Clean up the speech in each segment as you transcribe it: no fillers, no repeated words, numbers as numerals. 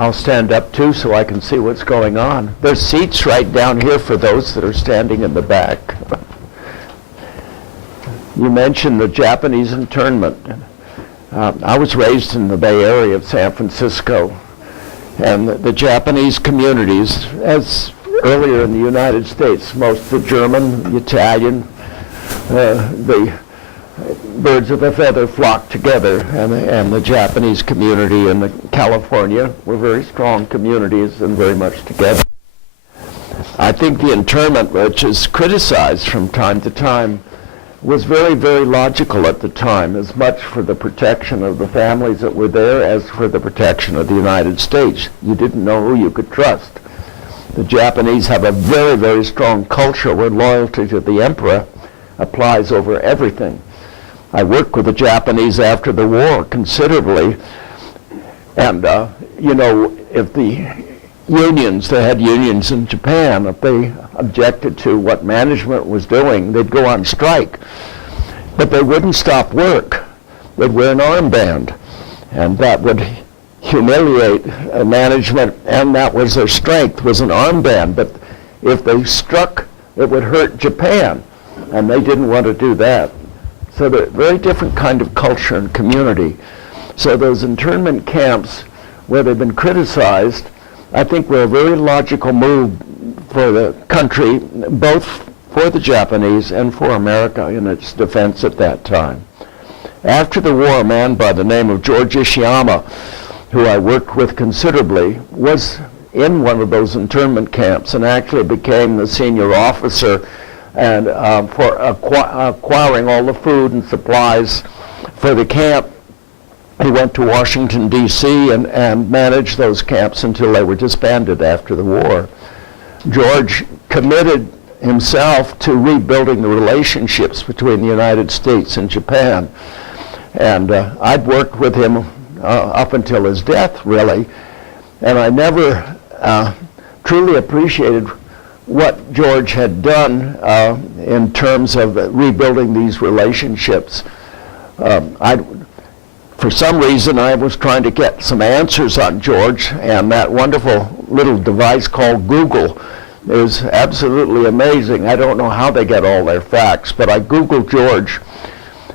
I'll stand up too so I can see what's going on. There's seats right down here for those that are standing in the back. You mentioned the Japanese internment. I was raised in the Bay Area of San Francisco, and the Japanese communities, as earlier in the United States, most the German, the Italian, the birds of a feather flocked together, and the Japanese community in California were very strong communities and very much together. I think the internment, which is criticized from time to time, was very, very logical at the time, as much for the protection of the families that were there as for the protection of the United States. You didn't know who you could trust. The Japanese have a very, very strong culture where loyalty to the emperor applies over everything. I worked with the Japanese after the war considerably, and you know, if the unions, they had unions in Japan, if they objected to what management was doing, they'd go on strike. But they wouldn't stop work. They'd wear an armband, and that would humiliate management, and that was their strength, was an armband. But if they struck, it would hurt Japan, and they didn't want to do that. So they're a very different kind of culture and community. So those internment camps, where they've been criticized, I think were a very logical move for the country, both for the Japanese and for America in its defense at that time. After the war, a man by the name of George Ishiyama, who I worked with considerably, was in one of those internment camps and actually became the senior officer and for acquiring all the food and supplies for the camp. He went to Washington, D.C. and managed those camps until they were disbanded after the war. George committed himself to rebuilding the relationships between the United States and Japan. And I'd worked with him up until his death, really. And I never truly appreciated what George had done in terms of rebuilding these relationships. For some reason, I was trying to get some answers on George, and that wonderful little device called Google is absolutely amazing. I don't know how they get all their facts, but I Googled George,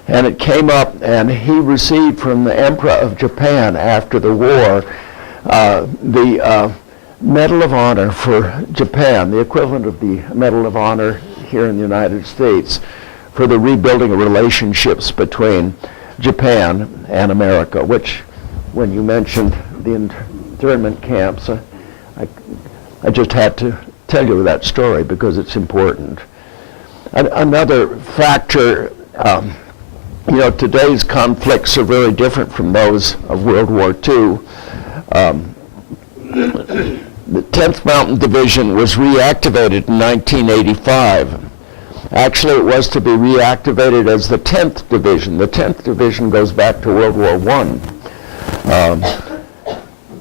and it came up, and he received from the Emperor of Japan after the war the Medal of Honor for Japan, the equivalent of the Medal of Honor here in the United States, for the rebuilding of relationships between Japan and America, which, when you mentioned the internment camps, I just had to tell you that story because it's important. Another factor, you know, today's conflicts are very different from those of World War II. The 10th Mountain Division was reactivated in 1985. Actually, it was to be reactivated as the 10th Division. The 10th Division goes back to World War I.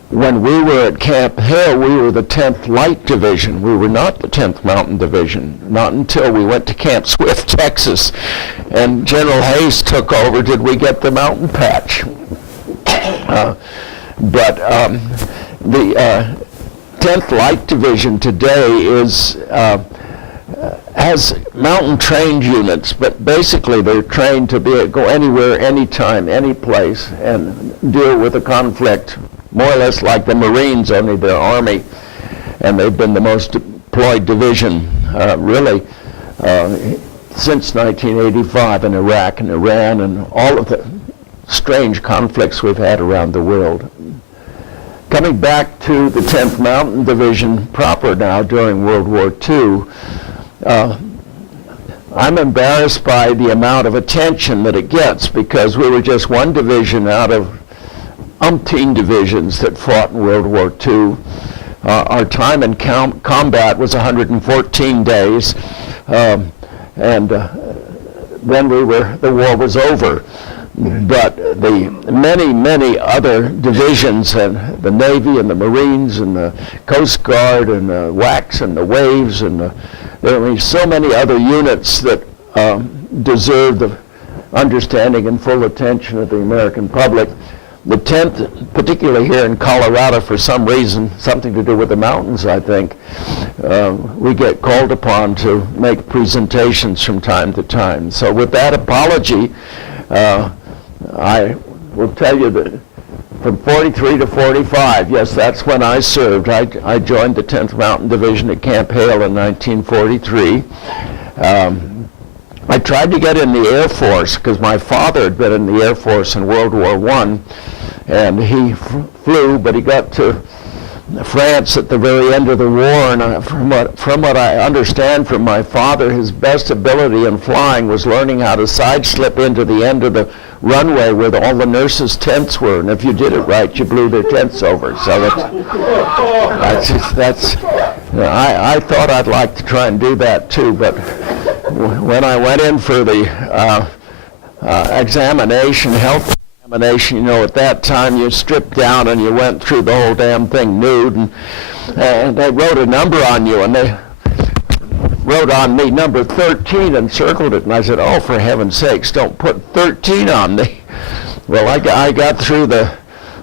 When we were at Camp Hill, we were the 10th Light Division. We were not the 10th Mountain Division. Not until we went to Camp Swift, Texas, and General Hayes took over did we get the mountain patch. But the 10th Light Division today has mountain trained units, but basically they're trained to go anywhere, anytime, any place, and deal with a conflict more or less like the Marines, only their Army, and they've been the most deployed division really since 1985 in Iraq and Iran and all of the strange conflicts we've had around the world. Coming back to the 10th Mountain Division proper now during World War II, I'm embarrassed by the amount of attention that it gets because we were just one division out of umpteen divisions that fought in World War II. Our time in combat was 114 days, and then the war was over. But the many other divisions, and the Navy and the Marines and the Coast Guard and the WACs and the Waves, and there are so many other units that deserve the understanding and full attention of the American public. the 10th, particularly here in Colorado, for some reason, something to do with the mountains, I think, we get called upon to make presentations from time to time. So with that apology, I will tell you that from 43 to 45, yes, that's when I served. I joined the 10th Mountain Division at Camp Hale in 1943. I tried to get in the Air Force because my father had been in the Air Force in World War I, and he flew, but he got to France at the very end of the war, and from what I understand from my father, his best ability in flying was learning how to side slip into the end of the runway where all the nurses' tents were, and if you did it right, you blew their tents over. So I thought I'd like to try and do that too, but when I went in for the examination, health examination, you know, at that time you stripped down and you went through the whole damn thing nude, and they wrote a number on you, and they wrote on me number 13 and circled it, and I said, oh, for heaven's sakes, don't put 13 on me. Well, I got through the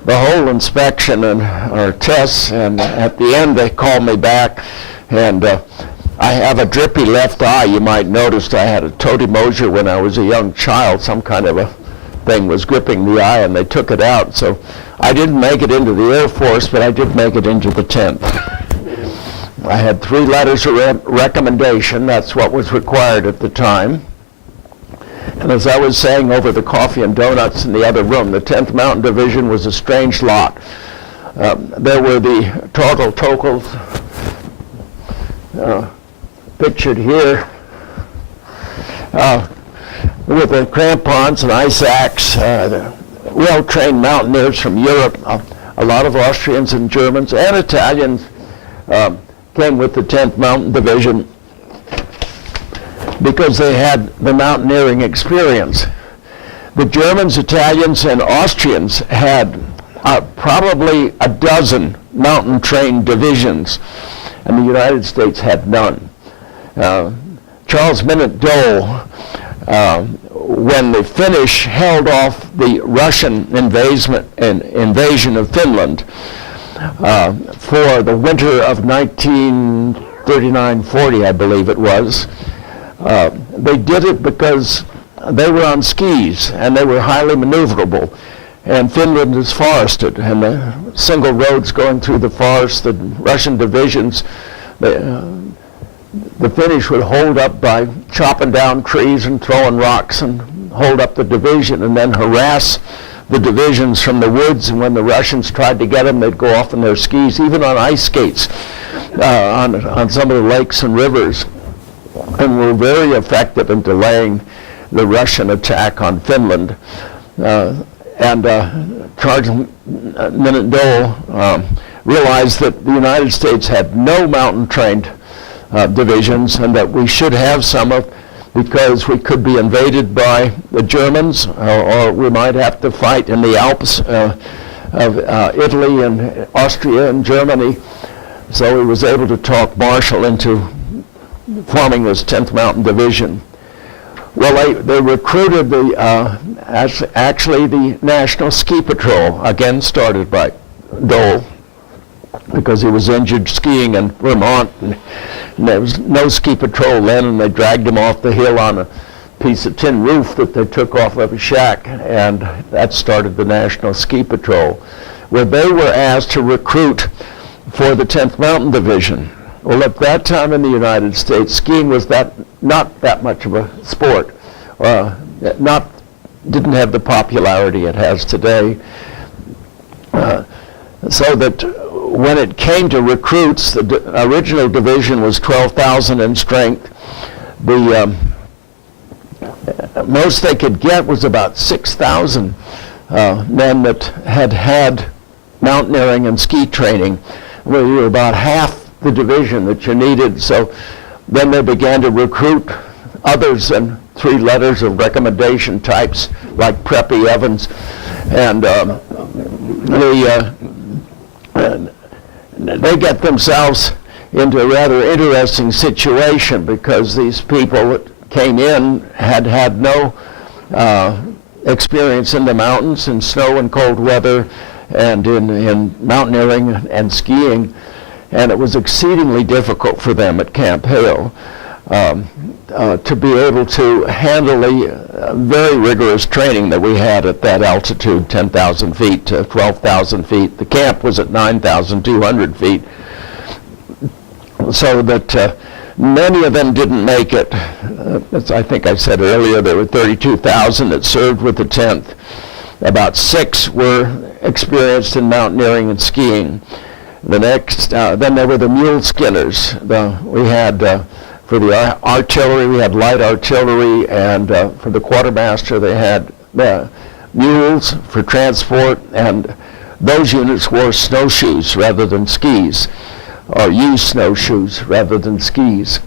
whole inspection or tests, and at the end they called me back, and I have a drippy left eye. You might notice I had a toady mosher when I was a young child. Some kind of a thing was gripping the eye, and they took it out. So I didn't make it into the Air Force, but I did make it into the 10th. I had 3 letters of recommendation. That's what was required at the time. And as I was saying over the coffee and donuts in the other room, the 10th Mountain Division was a strange lot. There were the Tokels, pictured here, with the crampons and ice axe, well-trained mountaineers from Europe. A lot of Austrians and Germans and Italians came with the 10th Mountain Division because they had the mountaineering experience. The Germans, Italians, and Austrians had probably a dozen mountain-trained divisions, and the United States had none. Charles Minute Dole, when the Finnish held off the Russian invasion of Finland for the winter of 1939-40, I believe it was, they did it because they were on skis and they were highly maneuverable. And Finland is forested, and the single roads going through the forest, the Russian divisions, the Finnish would hold up by chopping down trees and throwing rocks and hold up the division and then harass the divisions from the woods, and when the Russians tried to get them, they'd go off on their skis, even on ice skates, on some of the lakes and rivers, and were very effective in delaying the Russian attack on Finland. Charles Minute Dole realized that the United States had no mountain-trained divisions, and that we should have some because we could be invaded by the Germans, or we might have to fight in the Alps of Italy and Austria and Germany. So he was able to talk Marshall into forming this 10th Mountain Division. Well, they recruited actually the National Ski Patrol, again started by Dole, because he was injured skiing in Vermont, and there was no ski patrol then, and they dragged him off the hill on a piece of tin roof that they took off of a shack, and that started the National Ski Patrol, where they were asked to recruit for the 10th Mountain Division. Well, at that time in the United States, skiing was not that much of a sport. Didn't have the popularity it has today. So that when it came to recruits, the original division was 12,000 in strength. The most they could get was about 6,000 men that had mountaineering and ski training. We were about half the division that you needed. So then they began to recruit others than 3 letters of recommendation types like Preppy Evans, and they get themselves into a rather interesting situation, because these people that came in had no experience in the mountains in snow and cold weather and in mountaineering and skiing, and it was exceedingly difficult for them at Camp Hale to be able to handle the very rigorous training that we had at that altitude, 10,000 feet to 12,000 feet. The camp was at 9,200 feet, so that many of them didn't make it. As I think I said earlier, there were 32,000 that served with the 10th. About 6 were experienced in mountaineering and skiing. The next, then there were the mule skinners. We had for the artillery, we had light artillery, and for the quartermaster, they had mules for transport, and those units wore snowshoes rather than skis, or used snowshoes rather than skis.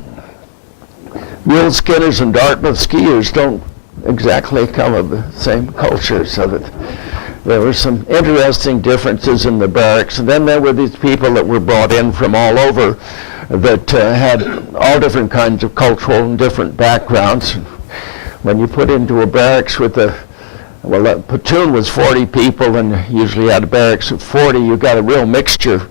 Mule skinners and Dartmouth skiers don't exactly come of the same culture, so that there were some interesting differences in the barracks. And then there were these people that were brought in from all over that had all different kinds of cultural and different backgrounds. When you put into a barracks with a platoon was 40 people, and usually had a barracks of 40, you got a real mixture.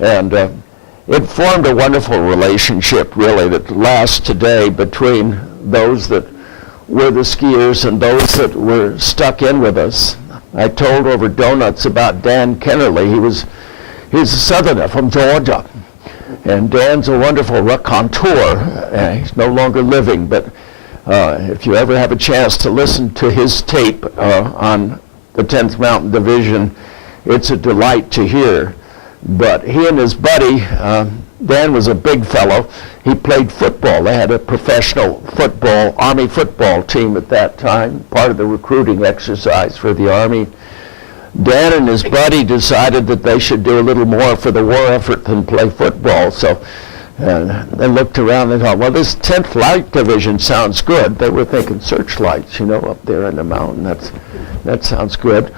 And it formed a wonderful relationship, really, that lasts today between those that were the skiers and those that were stuck in with us. I told over donuts about Dan Kennerly. He's a southerner from Georgia. And Dan's a wonderful raconteur. He's no longer living, but if you ever have a chance to listen to his tape on the 10th Mountain Division, it's a delight to hear. But he and his buddy, Dan was a big fellow. He played football. They had a professional football, Army football team at that time, part of the recruiting exercise for the Army. Dan and his buddy decided that they should do a little more for the war effort than play football. So they looked around and thought, well, this 10th Light Division sounds good. They were thinking searchlights, up there in the mountain. That sounds good.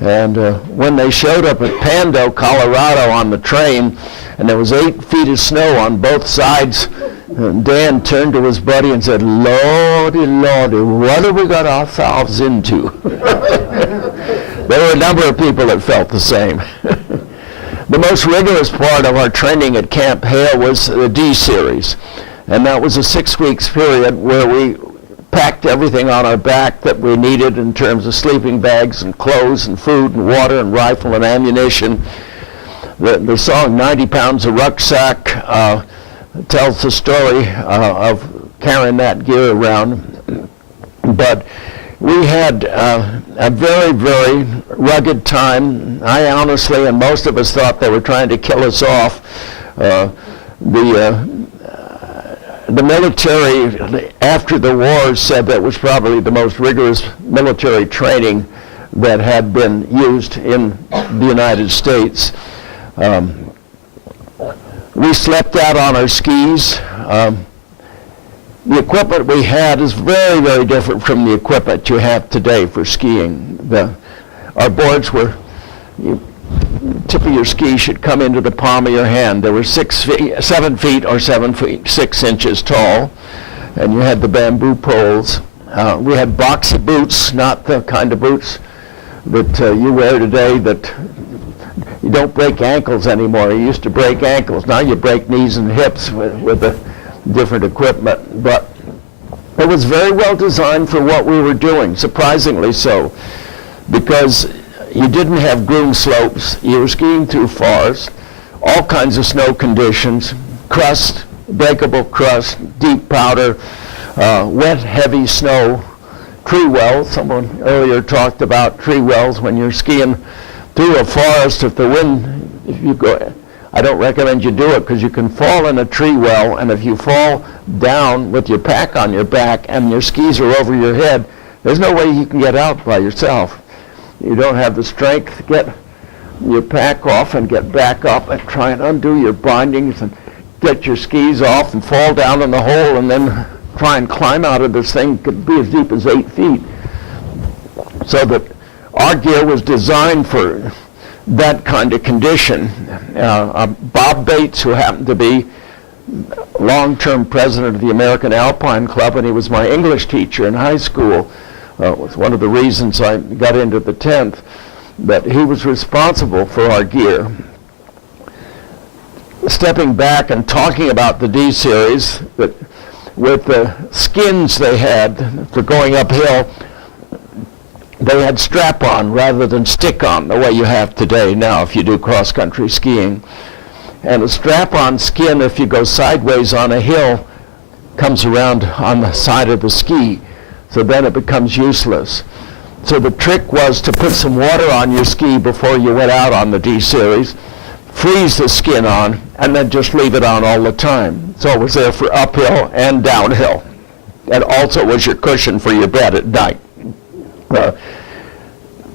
And when they showed up at Pando, Colorado on the train, and there was 8 feet of snow on both sides, Dan turned to his buddy and said, Lordy, Lordy, what have we got ourselves into? There were a number of people that felt the same. The most rigorous part of our training at Camp Hale was the D series, and that was a 6 weeks period where we packed everything on our back that we needed in terms of sleeping bags and clothes and food and water and rifle and ammunition. The song 90 Pounds of Rucksack tells the story of carrying that gear around. But we had a very, very rugged time. I honestly, and most of us thought they were trying to kill us off. The military, after the war, said that was probably the most rigorous military training that had been used in the United States. We slept out on our skis. The equipment we had is very, very different from the equipment you have today for skiing. Our boards were, tip of your ski should come into the palm of your hand. They were 7 feet or 7 feet 6 inches tall, and you had the bamboo poles. We had boxy boots, not the kind of boots that you wear today that you don't break ankles anymore. You used to break ankles. Now you break knees and hips with the different equipment. But it was very well designed for what we were doing, surprisingly so, because you didn't have groomed slopes. You were skiing through forests, all kinds of snow conditions, crust, breakable crust, deep powder, wet, heavy snow, tree wells. Someone earlier talked about tree wells when you're skiing through a forest. If the wind, if you go, I don't recommend you do it because you can fall in a tree well, and if you fall down with your pack on your back and your skis are over your head, there's no way you can get out by yourself. You don't have the strength to get your pack off and get back up and try and undo your bindings and get your skis off and fall down in the hole and then try and climb out of this thing. It could be as deep as 8 feet. So that our gear was designed for that kind of condition. Bob Bates, who happened to be long-term president of the American Alpine Club, and he was my English teacher in high school, was one of the reasons I got into the 10th, but he was responsible for our gear. Stepping back and talking about the D series, that with the skins they had for going uphill, they had strap-on rather than stick-on, the way you have today now if you do cross-country skiing. And a strap-on skin, if you go sideways on a hill, comes around on the side of the ski, so then it becomes useless. So the trick was to put some water on your ski before you went out on the D series, freeze the skin on, and then just leave it on all the time. So it was there for uphill and downhill. And also was your cushion for your bed at night.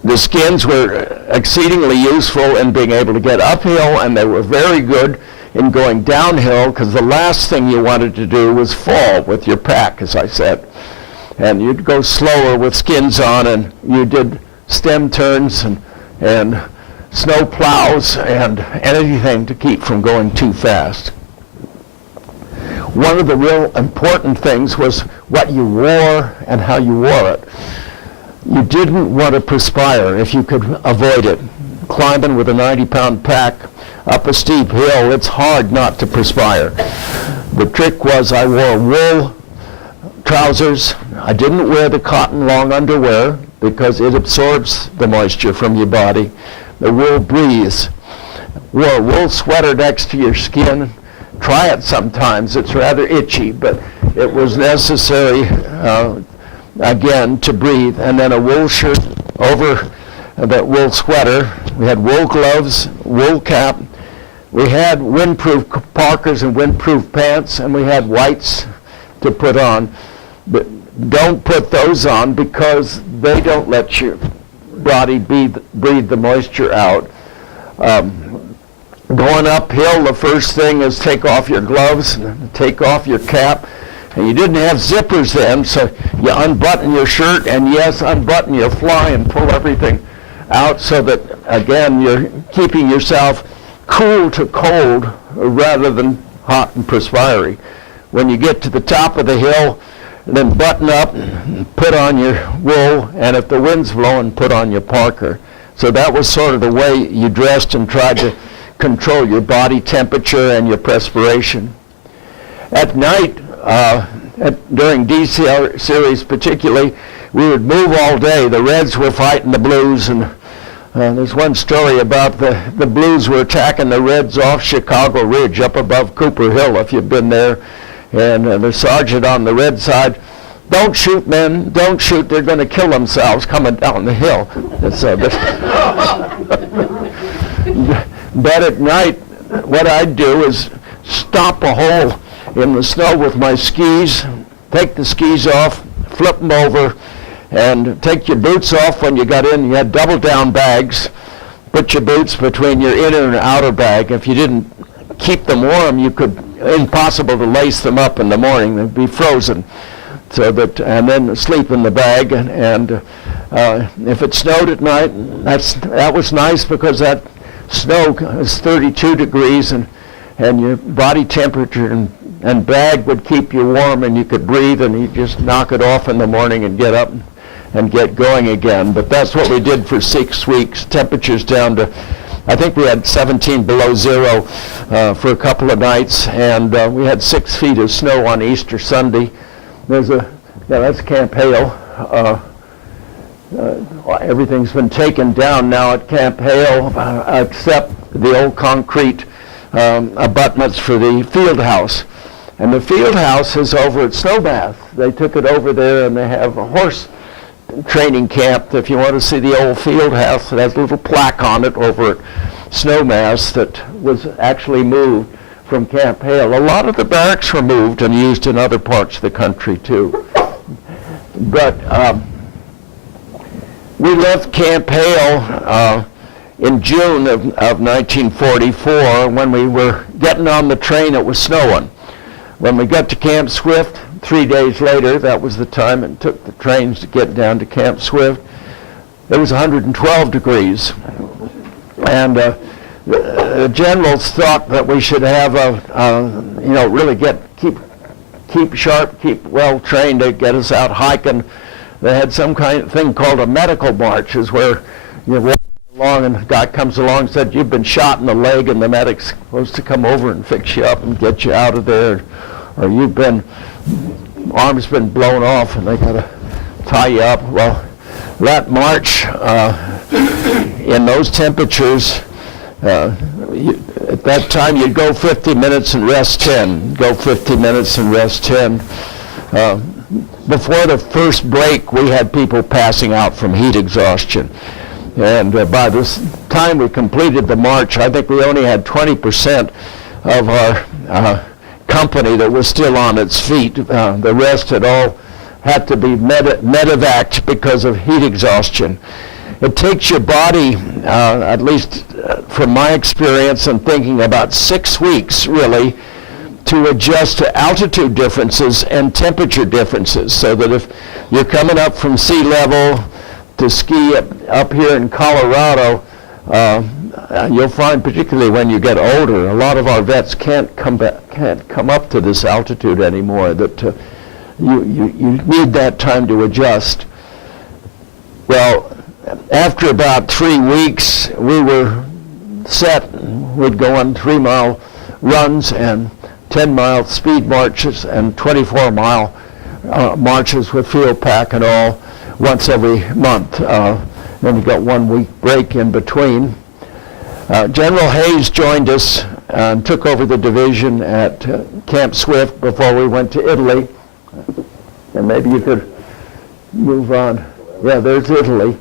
The skins were exceedingly useful in being able to get uphill, and they were very good in going downhill, because the last thing you wanted to do was fall with your pack, as I said. And you'd go slower with skins on, and you did stem turns and snow plows and anything to keep from going too fast. One of the real important things was what you wore and how you wore it. You didn't want to perspire if you could avoid it. Climbing with a 90-pound pack up a steep hill, it's hard not to perspire. The trick was I wore wool trousers. I didn't wear the cotton long underwear because it absorbs the moisture from your body. The wool breathes. Wore a wool sweater next to your skin. Try it sometimes. It's rather itchy, but it was necessary again to breathe. And then a wool shirt over that wool sweater. We had wool gloves, wool cap. We had windproof parkas and windproof pants, and we had whites to put on. But don't put those on because they don't let your body breathe the moisture out. Going uphill, the first thing is take off your gloves, take off your cap. And you didn't have zippers then, so you unbutton your shirt, and yes, unbutton your fly and pull everything out so that, again, you're keeping yourself cool to cold rather than hot and perspiry. When you get to the top of the hill, then button up, put on your wool, and if the wind's blowing, put on your parka. So that was sort of the way you dressed and tried to control your body temperature and your perspiration. At night, during D series particularly, we would move all day. The Reds were fighting the Blues, and there's one story about the Blues were attacking the Reds off Chicago Ridge up above Cooper Hill, if you've been there. And the sergeant on the Red side, "Don't shoot, men, don't shoot, they're going to kill themselves coming down the hill." But at night, what I'd do is stop a hole in the snow with my skis, take the skis off, flip them over, and take your boots off when you got in. You had double down bags. Put your boots between your inner and outer bag. If you didn't keep them warm, impossible to lace them up in the morning. They'd be frozen. And then sleep in the bag. And if it snowed at night, that was nice because that snow is 32 degrees and your body temperature and bag would keep you warm and you could breathe, and you just knock it off in the morning and get up and get going again. But that's what we did for 6 weeks. Temperatures down to, I think we had 17 below zero for a couple of nights, and we had 6 feet of snow on Easter Sunday. That's Camp Hale. Everything's been taken down now at Camp Hale except the old concrete abutments for the field house. And the field house is over at Snowmass. They took it over there, and they have a horse training camp. If you want to see the old field house, it has a little plaque on it over at Snowmass that was actually moved from Camp Hale. A lot of the barracks were moved and used in other parts of the country too. But we left Camp Hale in June of 1944. When we were getting on the train, it was snowing. When we got to Camp Swift, 3 days later, that was the time it took the trains to get down to Camp Swift, it was 112 degrees. And the generals thought that we should have really keep sharp, keep well trained to get us out hiking they had some kind of thing called a medical march, is where you walk along and a guy comes along and said, you've been shot in the leg, and the medic's supposed to come over and fix you up and get you out of there, or you've been, arm's been blown off and they got to tie you up. Well, that march in those temperatures, at that time you'd go 50 minutes and rest 10, go 50 minutes and rest 10. Before the first break, we had people passing out from heat exhaustion. And by this time we completed the march, I think we only had 20% of our company that was still on its feet. The rest had all had to be medevaced because of heat exhaustion. It takes your body, at least from my experience and thinking, about 6 weeks really to adjust to altitude differences and temperature differences, so that if you're coming up from sea level to ski up here in Colorado, you'll find, particularly when you get older, a lot of our vets can't come up to this altitude anymore. That you need that time to adjust. Well, after about 3 weeks, we were set. We'd go on 3-mile runs and 10-mile speed marches and 24-mile marches with field pack and all, once every month. Then we got 1 week break in between. General Hayes joined us and took over the division at Camp Swift before we went to Italy. And maybe you could move on. Yeah, there's Italy.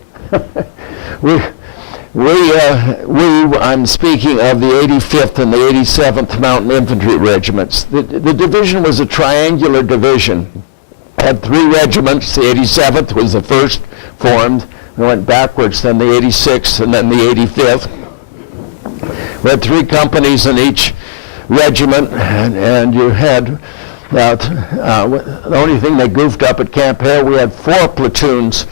I'm speaking of the 85th and the 87th Mountain Infantry Regiments. The division was a triangular division. Had 3 regiments. The 87th was the first formed. We went backwards, then the 86th, and then the 85th. We had 3 companies in each regiment, and you had, the only thing they goofed up at Camp Hale, we had 4 platoons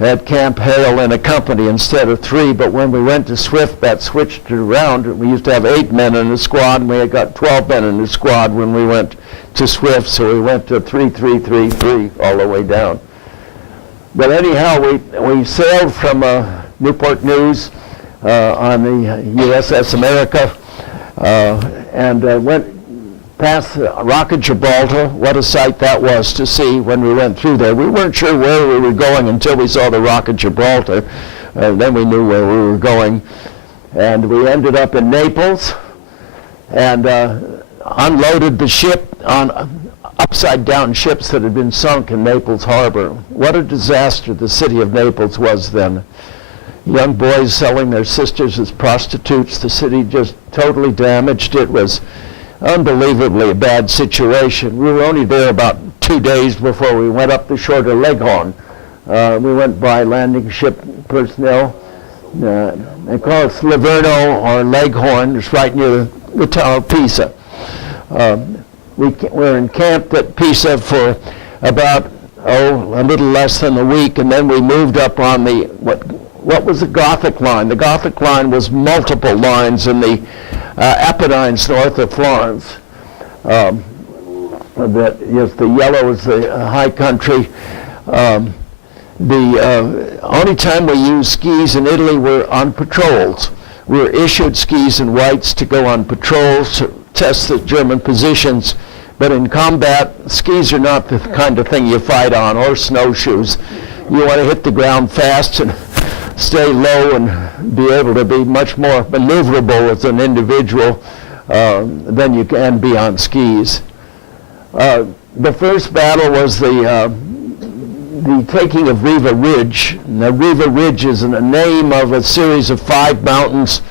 at Camp Hale in a company instead of 3, but when we went to Swift, that switched it around. We used to have 8 men in a squad, and we had got 12 men in a squad when we went to Swift, so we went to 3, 3, 3, 3 all the way down. But anyhow, we sailed from Newport News on the USS America and went past Rock of Gibraltar. What a sight that was to see when we went through there. We weren't sure where we were going until we saw the Rock of Gibraltar. Then we knew where we were going. And we ended up in Naples and unloaded the ship on upside-down ships that had been sunk in Naples Harbor. What a disaster the city of Naples was then. Young boys selling their sisters as prostitutes. The city just totally damaged. It was unbelievably a bad situation. We were only there about 2 days before we went up the shore to Leghorn. We went by landing ship personnel. They call it Livorno or Leghorn. It's right near the town of Pisa. We were encamped at Pisa for about a little less than a week, and then we moved up on the what was the Gothic line. The Gothic line was multiple lines in the Apennines north of Florence. The yellow is the high country. The only time we used skis in Italy were on patrols. We were issued skis and whites to go on patrols to test the German positions, but in combat, skis are not the kind of thing you fight on, or snowshoes. You want to hit the ground fast and stay low and be able to be much more maneuverable as an individual than you can be on skis. The first battle was the taking of Riva Ridge. Now, Riva Ridge is a name of a series of 5 mountains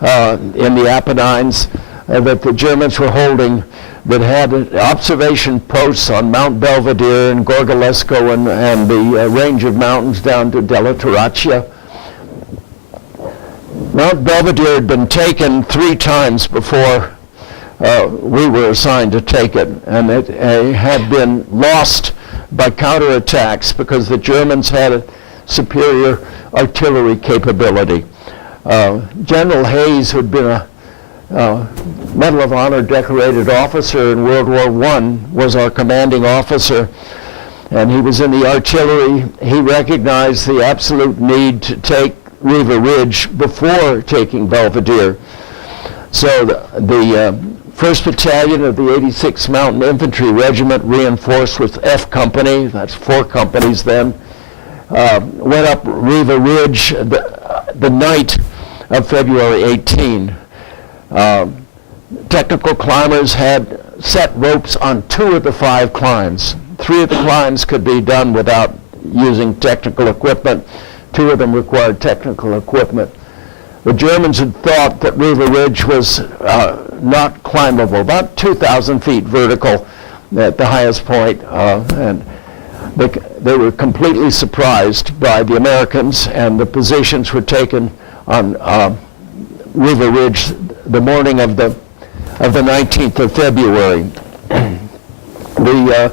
in the Apennines that the Germans were holding, that had observation posts on Mount Belvedere and Gorgolesco and the range of mountains down to Della Torraccia. Mount Belvedere had been taken 3 times before we were assigned to take it, and it had been lost by counterattacks because the Germans had a superior artillery capability. General Hayes, who had been a Medal of Honor decorated officer in World War I, was our commanding officer. and he was in the artillery. He recognized the absolute need to take Riva Ridge before taking Belvedere. So the 1st Battalion of the 86th Mountain Infantry Regiment, reinforced with F Company, that's 4 companies then, went up Riva Ridge the night of February 18. Technical climbers had set ropes on 2 of the 5 climbs. 3 of the climbs could be done without using technical equipment. 2 of them required technical equipment. The Germans had thought that Riva Ridge was not climbable, about 2,000 feet vertical at the highest point, and they were completely surprised by the Americans, and the positions were taken on Riva Ridge the morning of the 19th of February. The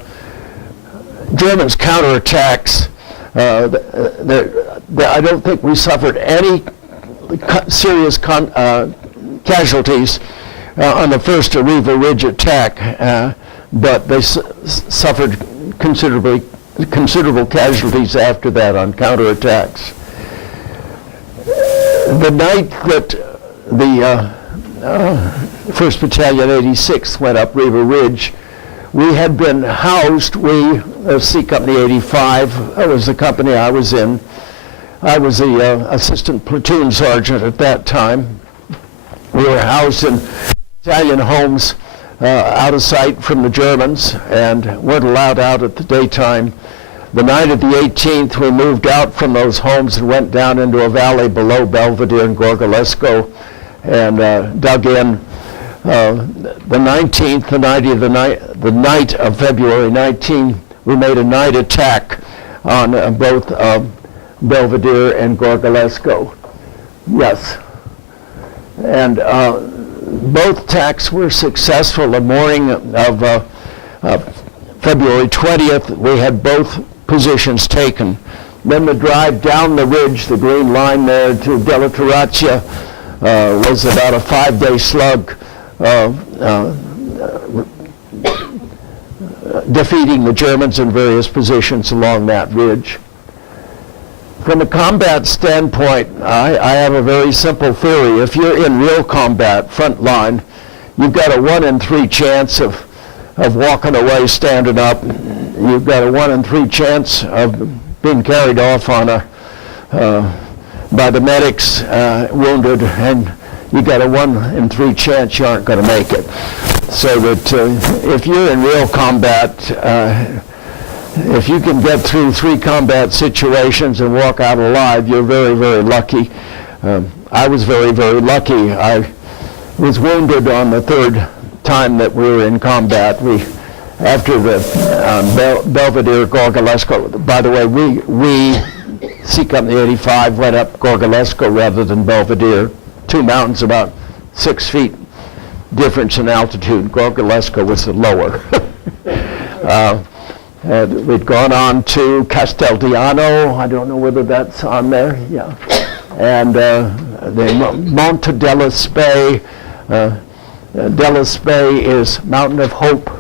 Germans' counterattacks, I don't think we suffered any serious casualties on the first Riva Ridge attack, but they suffered considerable casualties after that on counterattacks. The night that the 1st Battalion 86th went up Riva Ridge, we had been housed, C Company 85, that was the company I was in. I was the assistant platoon sergeant at that time. We were housed in battalion homes out of sight from the Germans and weren't allowed out at the daytime. The night of the 18th, we moved out from those homes and went down into a valley below Belvedere and Gorgolesco and dug in. The 19th, the night of February 19, we made a night attack on both Belvedere and Gorgolesco. Yes. And both attacks were successful. The morning of February 20th, we had both positions taken. Then the drive down the ridge, the green line there to Della Terrazia, was about a 5-day slug, defeating the Germans in various positions along that ridge. From a combat standpoint, I have a very simple theory. If you're in real combat, front line, you've got a 1 in 3 chance of walking away standing up. You've got a 1 in 3 chance of being carried off on by the medics, wounded, and you got a 1 in 3 chance you aren't going to make it. So that if you're in real combat, if you can get through 3 combat situations and walk out alive, you're very, very lucky. I was very, very lucky. I was wounded on the 3rd time that we were in combat. After the Belvedere, Gorgolesco, by the way, we C Company 85 went up Gorgolesco rather than Belvedere. 2 mountains about 6 feet difference in altitude. Gorgolesco was the lower. We'd gone on to Casteldiano. I don't know whether that's on there. Yeah. And the Monte Delos Bay. Delos Bay is Mountain of Hope,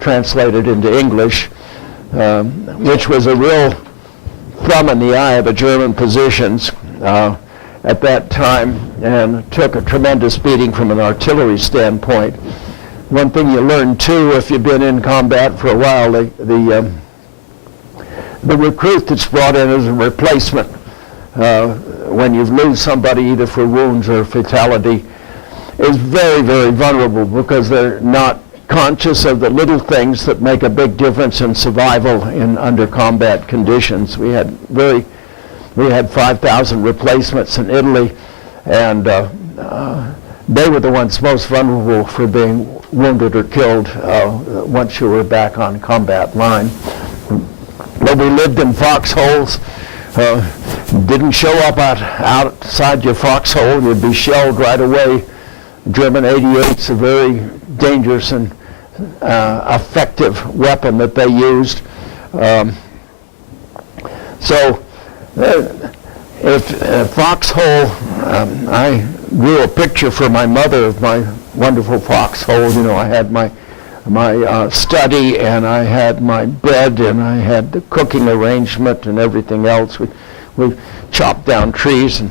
translated into English, which was a real thumb in the eye of the German positions at that time, and took a tremendous beating from an artillery standpoint. One thing you learn too, if you've been in combat for a while, the recruit that's brought in as a replacement when you lose somebody either for wounds or fatality is very, very vulnerable because they're not conscious of the little things that make a big difference in survival under combat conditions. We had 5,000 replacements in Italy, and they were the ones most vulnerable for being wounded or killed once you were back on combat line. But we lived in foxholes. Didn't show up outside your foxhole, you'd be shelled right away. German 88's a very dangerous and effective weapon that they used. If foxhole, I drew a picture for my mother of my wonderful foxhole. You know, I had my my study, and I had my bed, and I had the cooking arrangement and everything else. We chopped down trees and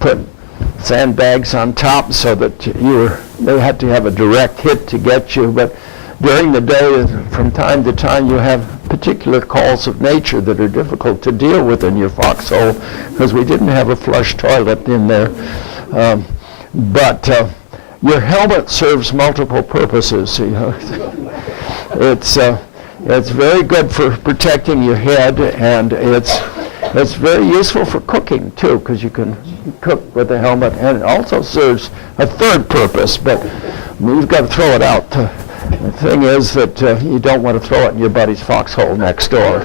put sandbags on top so that they had to have a direct hit to get you. But during the day, from time to time, you have particular calls of nature that are difficult to deal with in your foxhole, because we didn't have a flush toilet in there. But your helmet serves multiple purposes. You know. It's very good for protecting your head, and it's very useful for cooking too, because you can cook with the helmet, and it also serves a third purpose, but you've got to throw it out. The thing is that you don't want to throw it in your buddy's foxhole next door.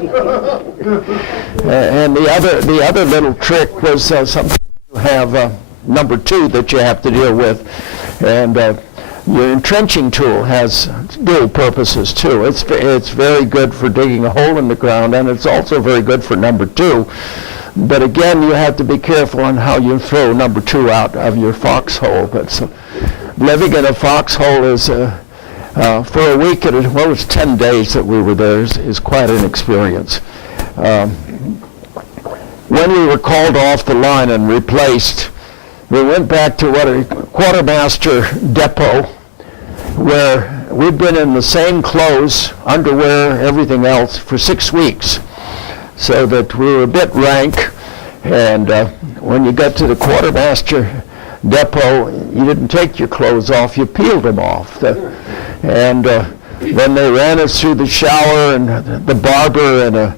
And the other little trick was sometimes you have number 2 that you have to deal with, and your entrenching tool has dual purposes too. It's very good for digging a hole in the ground, and it's also very good for number 2. But again, you have to be careful on how you throw number 2 out of your foxhole. But so, living in a foxhole is, for a week, it was 10 days that we were there, is quite an experience. When we were called off the line and replaced, we went back to a quartermaster depot, where we'd been in the same clothes, underwear, everything else, for 6 weeks, so that we were a bit rank. And when you got to the quartermaster depot, you didn't take your clothes off, you peeled them off. And then they ran us through the shower, and the barber, and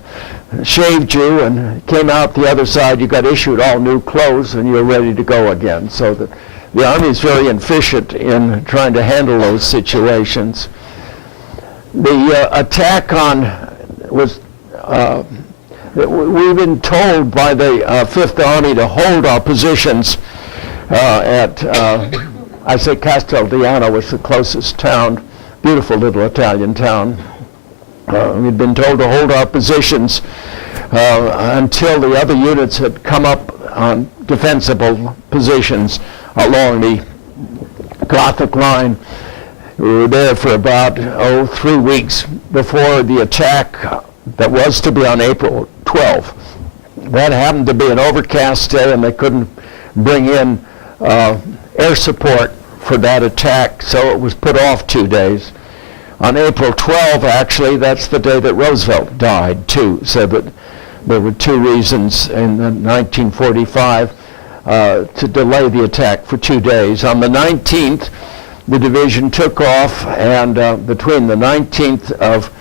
shaved you, and came out the other side. You got issued all new clothes, and you're ready to go again. So the Army is very efficient in trying to handle those situations. The attack was we've been told by the Fifth Army to hold our positions at Casteldiano was the closest town, beautiful little Italian town. We'd been told to hold our positions until the other units had come up on defensible positions along the Gothic line. We were there for about 3 weeks before the attack that was to be on April 12th. That happened to be an overcast day, and they couldn't bring in air support for that attack, so it was put off 2 days. On April 12th, actually, that's the day that Roosevelt died, too, so that there were 2 reasons in 1945 to delay the attack for 2 days. On the 19th, the division took off, and between the 19th of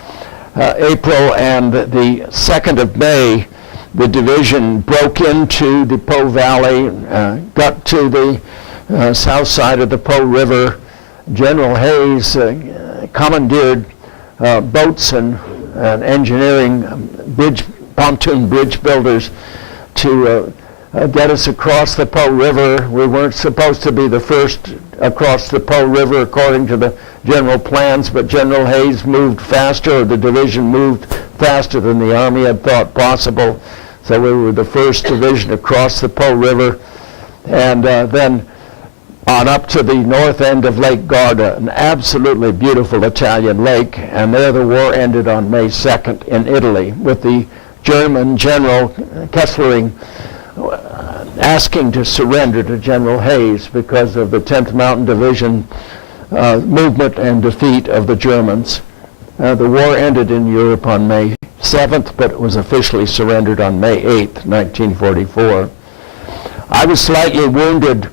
April and the 2nd of May, the division broke into the Po Valley, got to the south side of the Po River. General Hayes commandeered boats and engineering pontoon bridge builders to get us across the Po River. We weren't supposed to be the first across the Po River according to the general plans, but General Hayes moved faster, or the division moved faster than the Army had thought possible. So we were the first division across the Po River, and then on up to the north end of Lake Garda, an absolutely beautiful Italian lake, and there the war ended on May 2nd in Italy, with the German General Kesselring asking to surrender to General Hayes because of the 10th Mountain Division movement and defeat of the Germans. The war ended in Europe on May 7th, but it was officially surrendered on May 8th, 1944. I was slightly wounded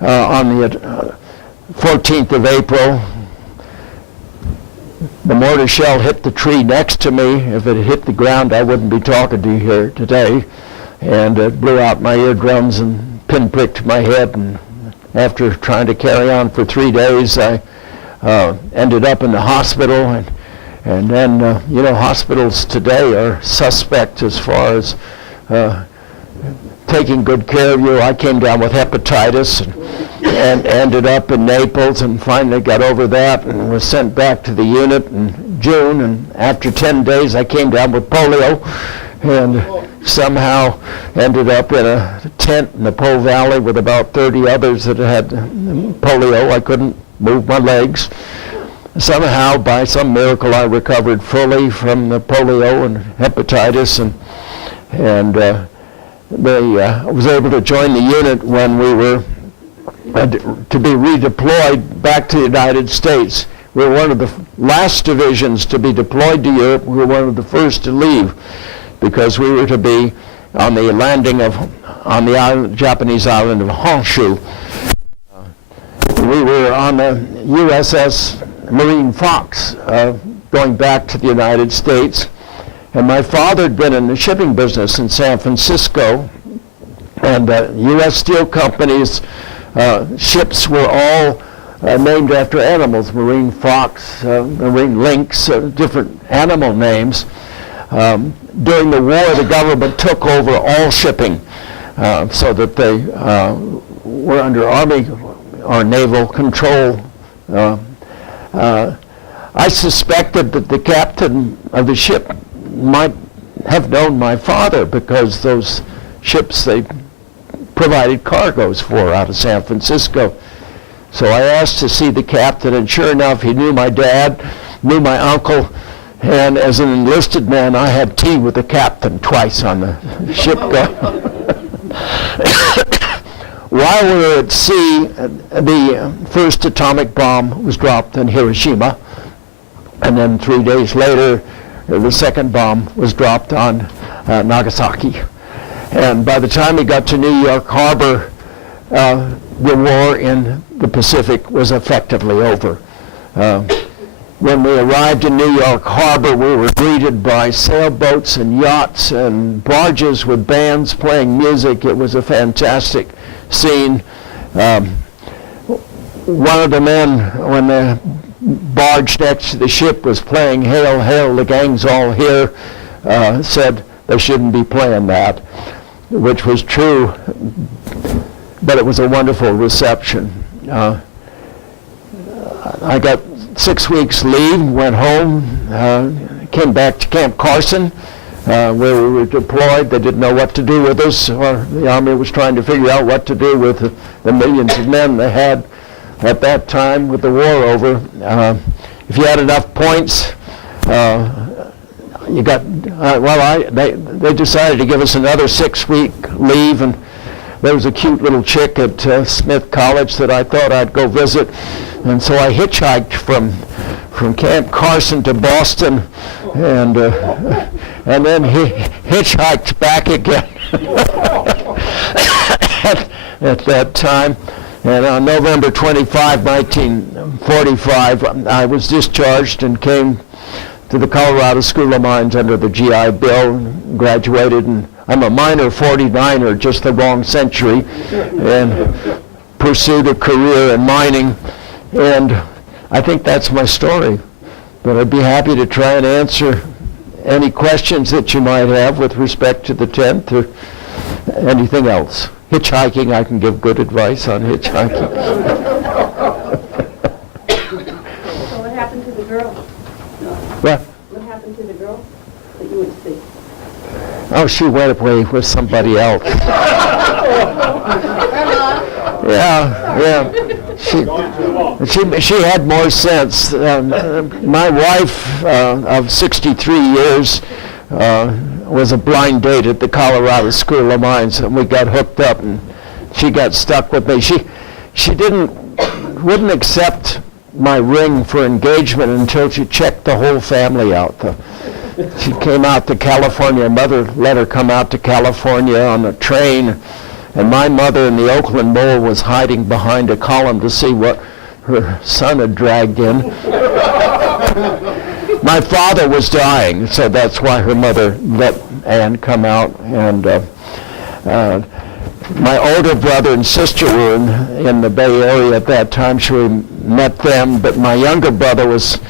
on the 14th of April. The mortar shell hit the tree next to me. If it had hit the ground, I wouldn't be talking to you here today. And it blew out my eardrums and pinpricked my head. And after trying to carry on for 3 days, I ended up in the hospital. And then, hospitals today are suspect as far as taking good care of you. I came down with hepatitis and ended up in Naples, and finally got over that and was sent back to the unit in June. And after 10 days, I came down with polio, and somehow ended up in a tent in the Po Valley with about 30 others that had polio. I couldn't move my legs. somehow, by some miracle, I recovered fully from the polio and hepatitis, and I was able to join the unit when we were to be redeployed back to the United States. We were one of the last divisions to be deployed to Europe. We were one of the first to leave because we were to be on the landing on the Japanese island of Honshu. We were on the USS Marine Fox going back to the United States. And my father had been in the shipping business in San Francisco, and U.S. Steel Company's ships were all named after animals: Marine Fox, Marine Lynx, different animal names. During the war, the government took over all shipping so that they were under Army or naval control. I suspected that the captain of the ship might have known my father because those ships they provided cargoes for out of San Francisco. So I asked to see the captain, and sure enough, he knew my dad, knew my uncle, and as an enlisted man, I had tea with the captain twice on the ship. While we were at sea, the first atomic bomb was dropped in Hiroshima, and then 3 days later, the second bomb was dropped on Nagasaki. And by the time we got to New York Harbor, the war in the Pacific was effectively over. When we arrived in New York Harbor, we were greeted by sailboats and yachts and barges with bands playing music. It was a fantastic scene. One of the men, when the barge next to the ship was playing "Hail, Hail, the gang's all here," said they shouldn't be playing that, which was true, but it was a wonderful reception. I got 6 weeks leave, went home, came back to Camp Carson, where we were deployed. They didn't know what to do with us, or the Army was trying to figure out what to do with the millions of men they had at that time with the war over. If you had enough points, you got, they decided to give us another 6-week leave, and there was a cute little chick at Smith College that I thought I'd go visit, and so I hitchhiked from Camp Carson to Boston, and then hitchhiked back again at that time. And on November 25, 1945, I was discharged and came to the Colorado School of Mines under the GI Bill, and graduated, and I'm a minor 49er, just the wrong century, and pursued a career in mining. And I think that's my story. But I'd be happy to try and answer any questions that you might have with respect to the 10th or anything else. Hitchhiking, I can give good advice on hitchhiking. So what happened to the girl? What? What happened to the girl that you would see? Oh, she went away with somebody else. Yeah. She had more sense. My wife of 63 years was a blind date at the Colorado School of Mines, and we got hooked up, and she got stuck with me. She wouldn't accept my ring for engagement until she checked the whole family out. She came out to California. Mother let her come out to California on a train, and my mother in the Oakland Mole was hiding behind a column to see what her son had dragged in. My father was dying, so that's why her mother let Ann come out. And my older brother and sister were in the Bay Area at that time, so we met them. But my younger brother was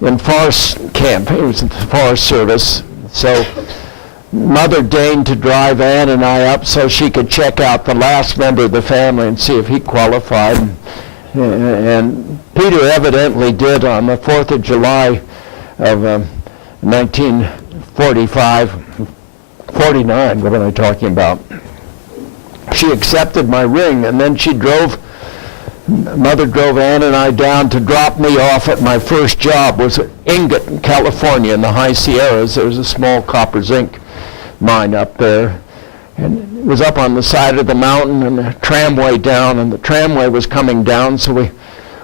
in Forest Camp. He was in the Forest Service. So Mother deigned to drive Ann and I up so she could check out the last member of the family and see if he qualified. And Peter evidently did on the 4th of July of 49, what am I talking about? She accepted my ring, and then she drove Mother drove Ann and I down to drop me off at my first job. Was at Ingot in California in the high Sierras. There was a small copper zinc mine up there. And it was up on the side of the mountain and the tramway down, and the tramway was coming down, so we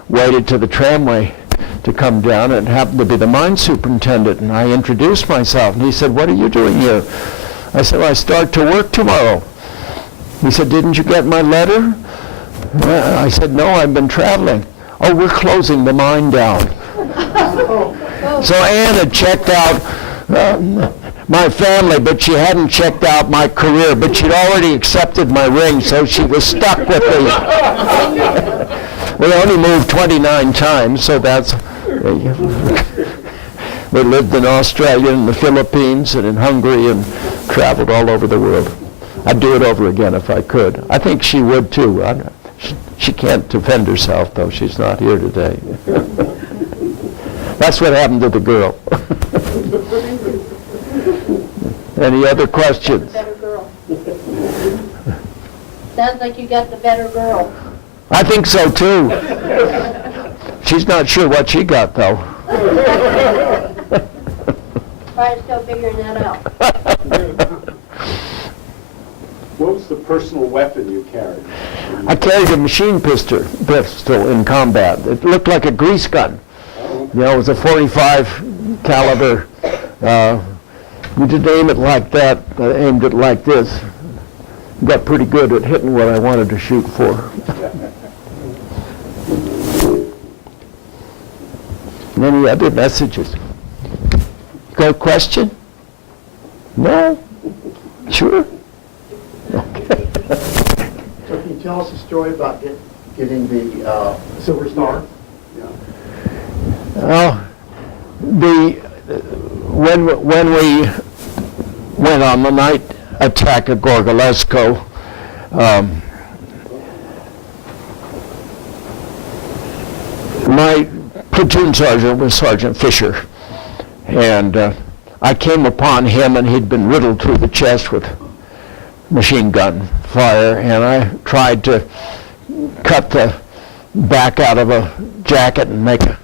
waited till the tramway to come down. It happened to be the mine superintendent, and I introduced myself, and he said, "What are you doing here?" I said, "I start to work tomorrow." He said, "Didn't you get my letter?" I said, "No, I've been traveling." "Oh, we're closing the mine down." So Ann had checked out my family, but she hadn't checked out my career, but she'd already accepted my ring, so she was stuck with me. We only moved 29 times, so that's... We lived in Australia and the Philippines and in Hungary and traveled all over the world. I'd do it over again if I could. I think she would too. She can't defend herself, though. She's not here today. That's what happened to the girl. Any other questions? Better girl. Sounds like you got the better girl. I think so, too. She's not sure what she got, though. Probably still figuring that out. What was the personal weapon you carried? I carried a machine pistol in combat. It looked like a grease gun. You know, it was a .45 caliber. You didn't aim it like that. I aimed it like this. Got pretty good at hitting what I wanted to shoot for. Any other messages? Got a question? No? Sure? Okay. So can you tell us a story about getting the Silver Star? When we went on the night attack at Gorgolesco, my platoon sergeant was Sergeant Fisher, and I came upon him, and he'd been riddled through the chest with machine gun fire, and I tried to cut the back out of a jacket and make a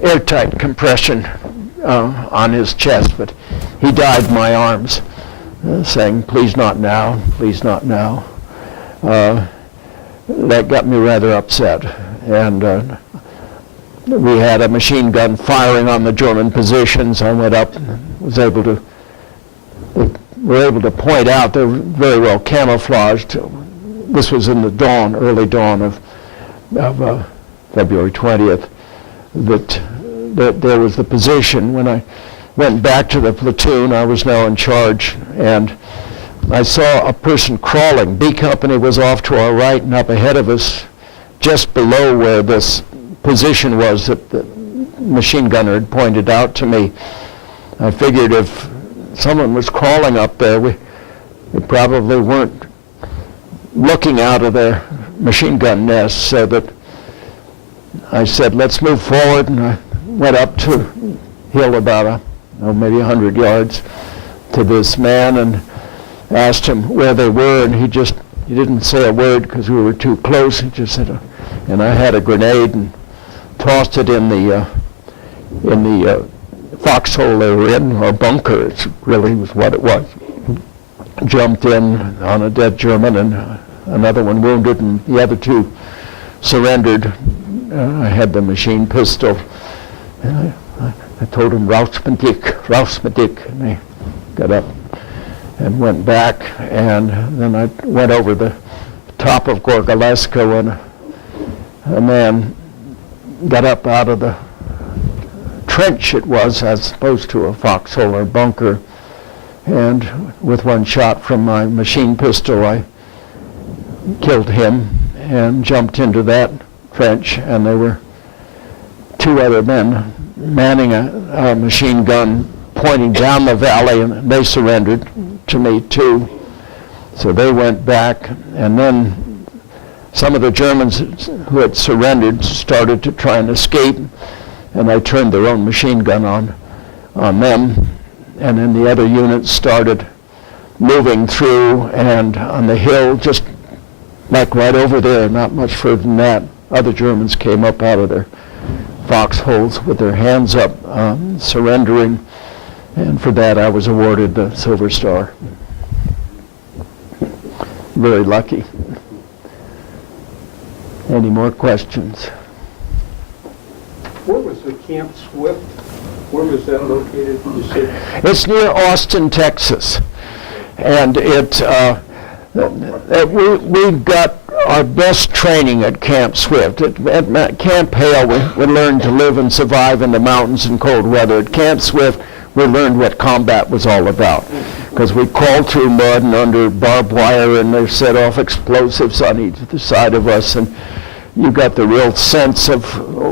airtight compression on his chest, but he died in my arms, saying, "Please not now, please not now." That got me rather upset, and we had a machine gun firing on the German positions. I went up and was able to point out they were very well camouflaged. This was in the dawn, early dawn of February 20th, that there was the position. When I went back to the platoon, I was now in charge, and I saw a person crawling. B Company was off to our right and up ahead of us, just below where this position was that the machine gunner had pointed out to me. I figured if someone was crawling up there, we probably weren't looking out of their machine gun nest, so that I said, "Let's move forward," and I went up to hill about maybe 100 yards to this man and asked him where they were, and he didn't say a word because we were too close. He just said, and I had a grenade and tossed it in the foxhole they were in, or bunker. It really was what it was. Jumped in on a dead German, and another one wounded, and the other two surrendered. I had the machine pistol. And I told him, "Raus mit dich," and they got up and went back, and then I went over the top of Gorgolesco, and a man got up out of the trench it was, as opposed to a foxhole or bunker, and with one shot from my machine pistol I killed him and jumped into that trench, and there were two other men manning a machine gun pointing down the valley, and they surrendered to me too. So they went back, and then some of the Germans who had surrendered started to try and escape, and I turned their own machine gun on them, and then the other units started moving through, and on the hill, just like right over there, not much further than that, other Germans came up out of their foxholes with their hands up, surrendering, and for that I was awarded the Silver Star. Very lucky. Any more questions? Where was the Camp Swift? Where was that located, you said? It's near Austin, Texas, and we got our best training at Camp Swift. At Camp Hale, we learned to live and survive in the mountains in cold weather. At Camp Swift, we learned what combat was all about, because we crawled through mud and under barbed wire, and they set off explosives on either side of us, and you got the real sense of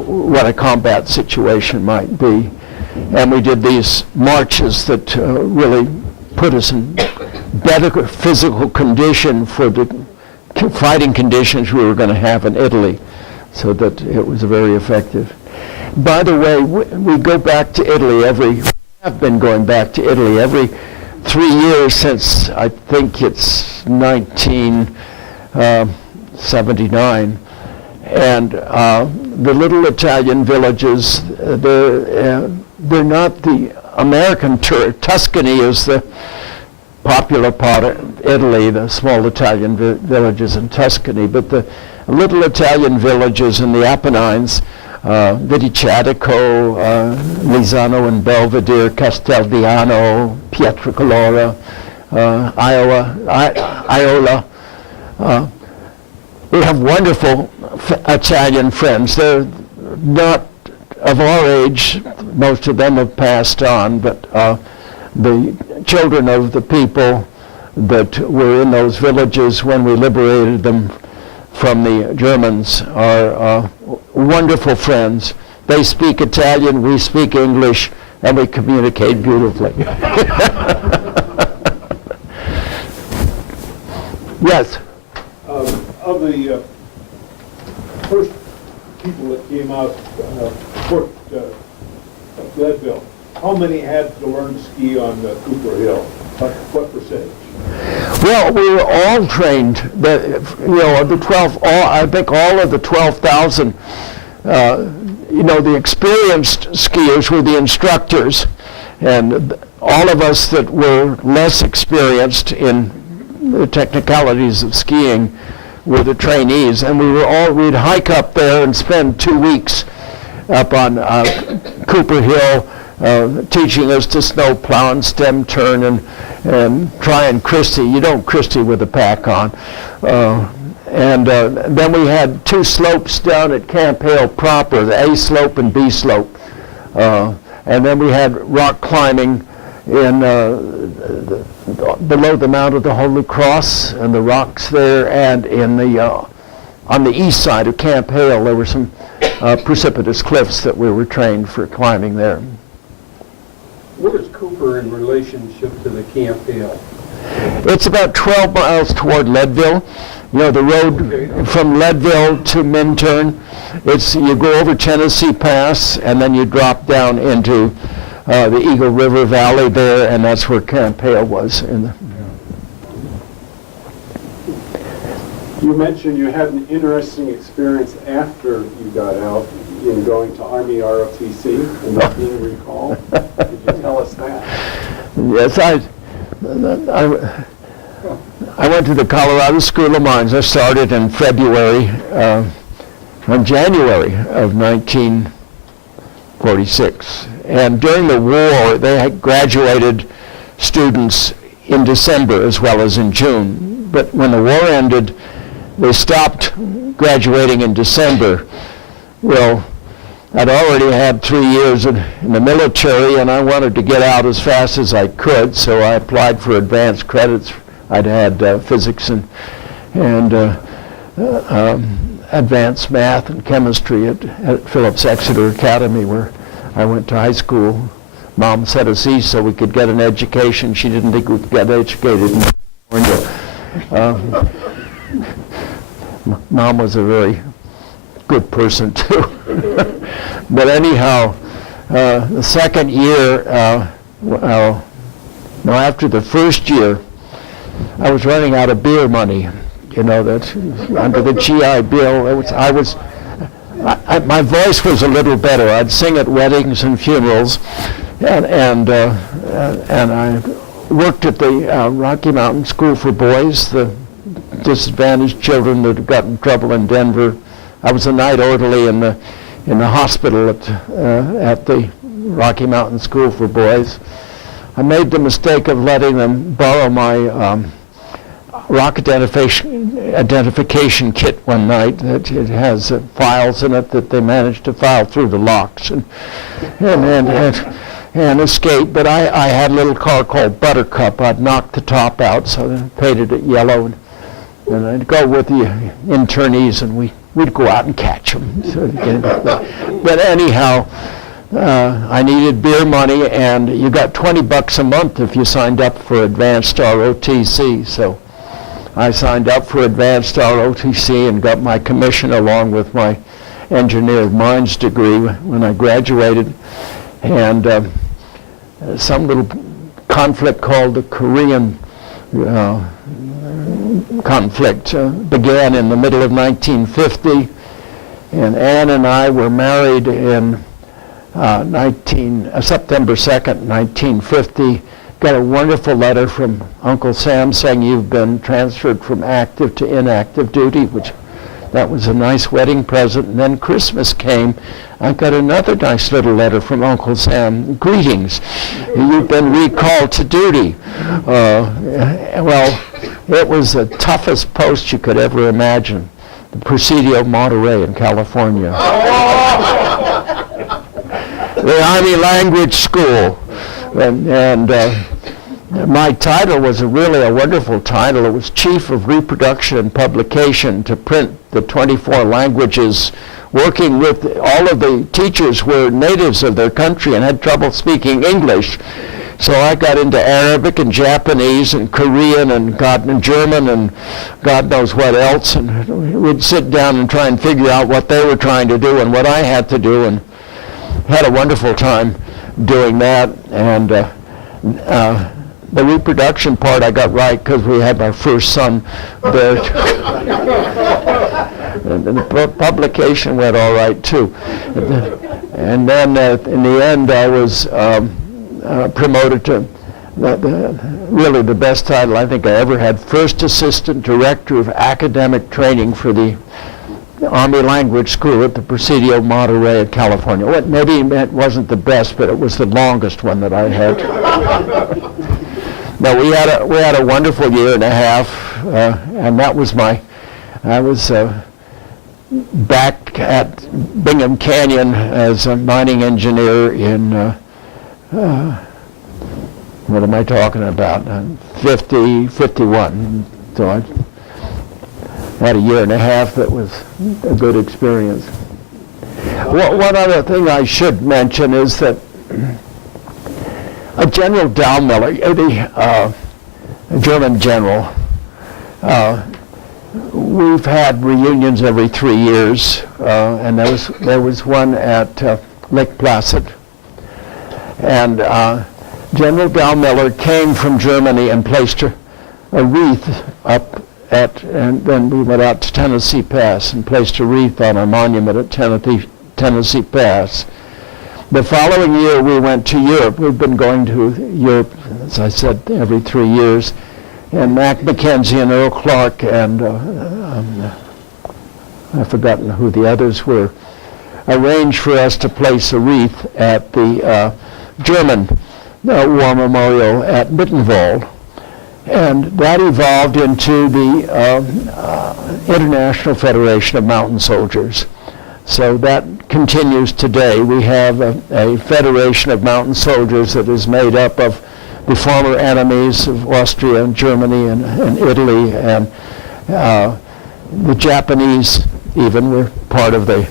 what a combat situation might be. And we did these marches that really put us in better physical condition for the fighting conditions we were going to have in Italy, so that it was very effective. By the way, we go back to Italy have been going back to Italy every 3 years since I think it's 1979. And the little Italian villages, they're not the American Tuscany is the popular part of Italy, the small Italian villages in Tuscany, but the little Italian villages in the Apennines, Vidiciatico, Misano and Belvedere, Casteldiano, Pietracolora, Iola. We have wonderful Italian friends. They're not of our age. Most of them have passed on, but the children of the people that were in those villages when we liberated them from the Germans are wonderful friends. They speak Italian, we speak English, and we communicate beautifully. Yes? Of the first people that came out Fort Leadville, how many had to learn to ski on Cooper Hill? What percentage? Well, we were all trained. Of the 12, I think all of the 12,000. The experienced skiers were the instructors, and all of us that were less experienced in the technicalities of skiing were the trainees, and we'd hike up there and spend 2 weeks up on Cooper Hill, teaching us to snow plow and stem turn and try and Christie. You don't Christie with a pack on. And then we had 2 slopes down at Camp Hale proper, the A slope and B slope. And then we had rock climbing in below the Mount of the Holy Cross and the rocks there, and in on the east side of Camp Hale there were some precipitous cliffs that we were trained for climbing there. What is Cooper in relationship to the Camp Hale? It's about 12 miles toward Leadville. The road from Leadville to Minturn, you go over Tennessee Pass, and then you drop down into the Eagle River Valley there, and that's where Camp Hale was. You mentioned you had an interesting experience after you got out in going to Army ROTC and not being recalled. Could you tell us that? Yes, I went to the Colorado School of Mines. I started in January of 1946. And during the war, they had graduated students in December as well as in June. But when the war ended, they stopped graduating in December. Well, I'd already had 3 years in the military, and I wanted to get out as fast as I could, so I applied for advanced credits. I'd had physics and advanced math and chemistry at Phillips Exeter Academy, where I went to high school. Mom set us east so we could get an education. She didn't think we could get educated in California. Mom was a very good person too. But anyhow, the second year, after the first year, I was running out of beer money, you know, that under the GI Bill. My voice was a little better. I'd sing at weddings and funerals, and I worked at the Rocky Mountain School for Boys, the disadvantaged children that got in trouble in Denver. I was a night orderly in the hospital at the Rocky Mountain School for Boys. I made the mistake of letting them borrow my rock identification kit one night. It has files in it that they managed to file through the locks and escape. But I had a little car called Buttercup. I'd knocked the top out, so I painted it yellow, and I'd go with the internees, and we'd go out and catch them. But anyhow, I needed beer money, and you got $20 a month if you signed up for advanced ROTC. So I signed up for advanced ROTC and got my commission along with my engineer of mines degree when I graduated. And some little conflict called the Korean conflict began in the middle of 1950, and Ann and I were married in September 2nd, 1950. Got a wonderful letter from Uncle Sam saying you've been transferred from active to inactive duty, which that was a nice wedding present. And then Christmas came. I got another nice little letter from Uncle Sam. Greetings. You've been recalled to duty. Well, it was the toughest post you could ever imagine. The Presidio Monterey in California. The Army Language School. And my title was really a wonderful title. It was Chief of Reproduction and Publication to print the 24 languages, working with all of the teachers were natives of their country and had trouble speaking English. So I got into Arabic and Japanese and Korean and German and God knows what else. And we'd sit down and try and figure out what they were trying to do and what I had to do, and had a wonderful time doing that. And the reproduction part I got right because we had our first son there. And the publication went all right too. And then in the end I was promoted to really the best title I think I ever had, First Assistant Director of Academic Training for the Army Language School at the Presidio Monterey in California. Well, maybe it wasn't the best, but it was the longest one that I had. No, we had a wonderful year and a half, and that was I was back at Bingham Canyon as a mining engineer in what am I talking about? 51. So I had a year and a half that was a good experience. One other thing I should mention is that General Dahlmiller, the German general, we've had reunions every 3 years, and there was one at Lake Placid. And General Dahlmiller came from Germany and placed a wreath up and then we went out to Tennessee Pass and placed a wreath on a monument at Tennessee Pass. The following year we went to Europe. We've been going to Europe, as I said, every 3 years. And Mac McKenzie and Earl Clark and I've forgotten who the others were, arranged for us to place a wreath at the German War Memorial at Mittenwald. And that evolved into the International Federation of Mountain Soldiers. So that continues today. We have a Federation of Mountain Soldiers that is made up of the former enemies of Austria and Germany and Italy, and the Japanese even were part of the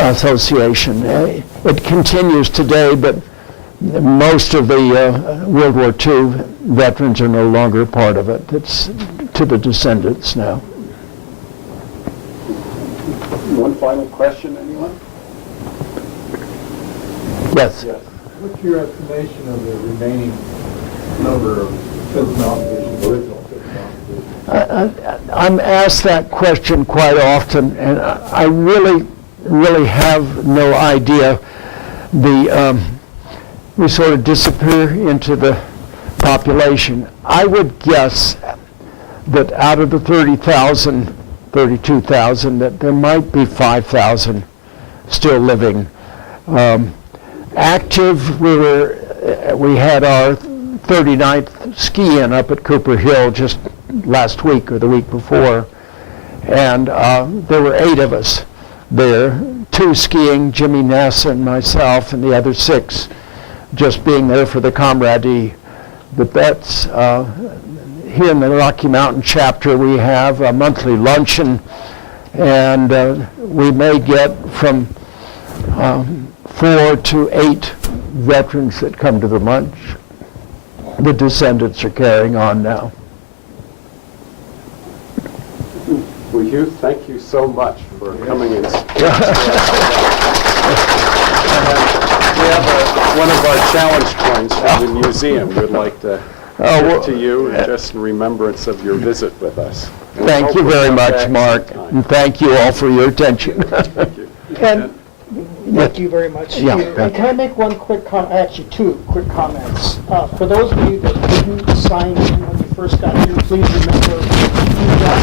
association. It continues today, but most of the World War II veterans are no longer part of it. It's to the descendants now. One final question, anyone? Yes. What's your estimation of the remaining number of Fifth Mountain Division, original Fifth Mountain Division? I'm asked that question quite often, and I really have no idea. We sort of disappear into the population. I would guess that out of the 30,000, 32,000, that there might be 5,000 still living. Active, we had our 39th ski-in up at Cooper Hill just last week or the week before, and there were 8 of us there, 2 skiing, Jimmy Ness and myself, and the other 6 just being there for the camaraderie. But that's, here in the Rocky Mountain chapter, we have a monthly luncheon, and we may get from 4 to 8 veterans that come to the lunch. The descendants are carrying on now. Well, Hugh, thank you so much for coming in. We have one of our challenge coins from the museum we'd like to give to you, just in remembrance of your visit with us. And Thank you hope very come much, back Mark, sometime. and thank you all for your attention. Thank you. And thank you very much. Yeah. And can I make one quick actually 2 quick comments? For those of you that didn't sign in when you first got here, please remember you got